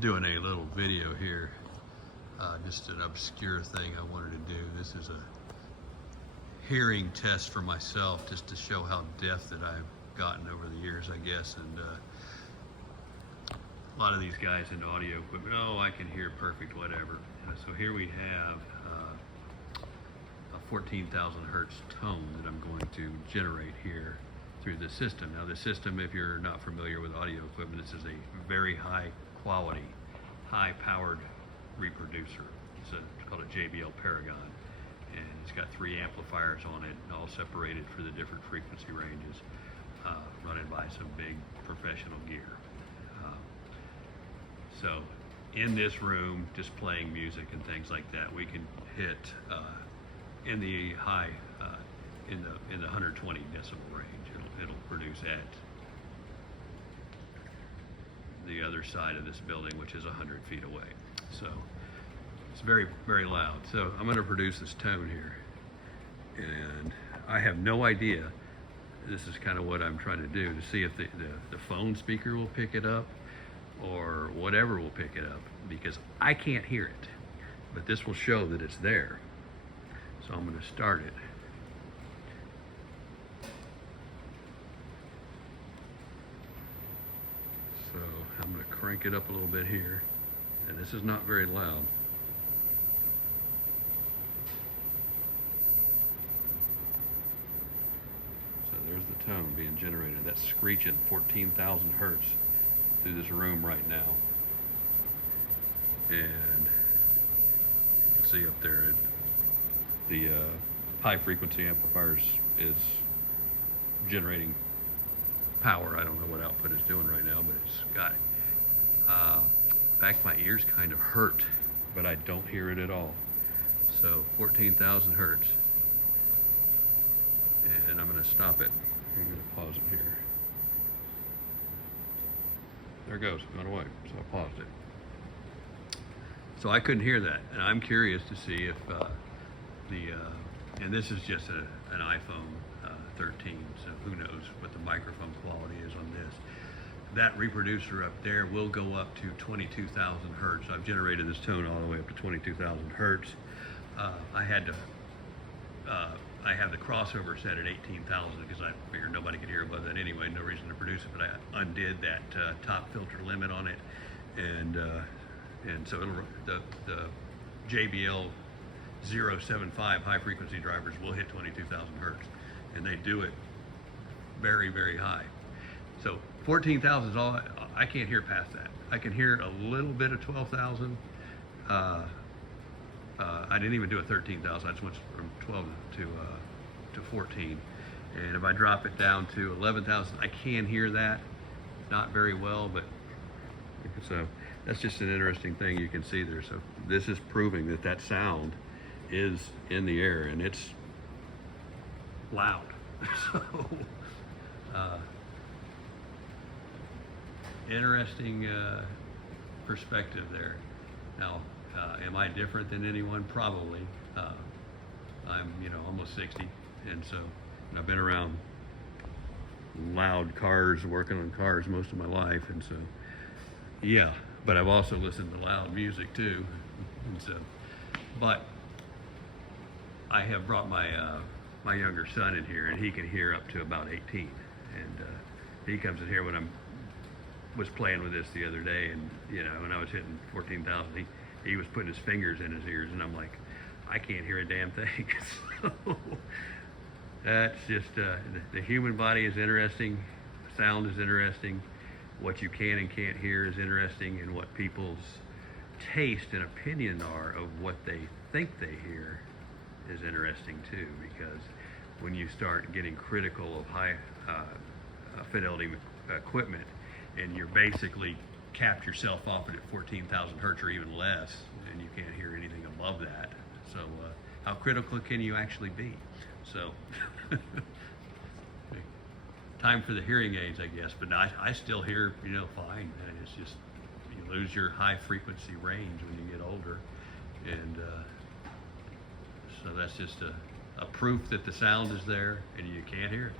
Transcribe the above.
doing a little video here, just an obscure thing I wanted to do. This is a hearing test for myself, just to show how deaf that I've gotten over the years, I guess. And a lot of these guys in audio equipment, oh, I can hear perfect, whatever. So here we have a 14,000 hertz tone that I'm going to generate here through the system. Now, the system, if you're not familiar with audio equipment, this is a very high quality, high powered reproducer. It's called a JBL Paragon, and it's got 3 amplifiers on it, all separated for the different frequency ranges, running by some big professional gear. So in this room, just playing music and things like that, we can hit in the high, in the 120 decibel range. It'll produce at the other side of this building, which is 100 feet away. So it's very, very loud. So I'm going to produce this tone here, and I have no idea. This is kind of what I'm trying to do, to see if the phone speaker will pick it up or whatever will pick it up, because I can't hear it, but this will show that it's there. So I'm going to start it. So I'm going to crank it up a little bit here, and this is not very loud. So there's the tone being generated. That's screeching 14,000 hertz through this room right now. And you can see up there, the high frequency amplifiers is generating power. I don't know what output it's doing right now, but it's got it. In fact, my ears kind of hurt, but I don't hear it at all. So 14,000 hertz. And I'm going to stop it. I'm going to pause it here. There it goes, gone away. So I paused it. So I couldn't hear that, and I'm curious to see if and this is just an iPhone 13, so who knows what the microphone quality is on this. That reproducer up there will go up to 22,000 hertz. I've generated this tone all the way up to 22,000 hertz. I have the crossover set at 18,000 because I figured nobody could hear above that anyway, no reason to produce it, but I undid that top filter limit on it, and so the JBL 075 high frequency drivers will hit 22,000 hertz, and they do it very, very high. So 14,000 is all, I can't hear past that. I can hear a little bit of 12,000. I didn't even do a 13,000. I just went from 12 to 14. And if I drop it down to 11,000, I can hear that. Not very well, but so that's just an interesting thing you can see there. So this is proving that that sound is in the air, and it's loud. So interesting perspective there. Now, am I different than anyone? Probably. I'm, almost 60, and so I've been around loud cars, working on cars most of my life, and so yeah. But I've also listened to loud music too, and so. But I have brought my my younger son in here, and he can hear up to about 18, and he comes in here when I was playing with this the other day, and when I was hitting 14,000, he was putting his fingers in his ears, and I'm like, I can't hear a damn thing. So that's just the human body is interesting, sound is interesting, what you can and can't hear is interesting, and what people's taste and opinion are of what they think they hear is interesting too, because when you start getting critical of high fidelity equipment, and you're basically capped yourself off at 14,000 hertz or even less, and you can't hear anything above that. So how critical can you actually be? So time for the hearing aids, I guess, but I still hear fine. And it's just you lose your high frequency range when you get older, and so that's just a proof that the sound is there and you can't hear it.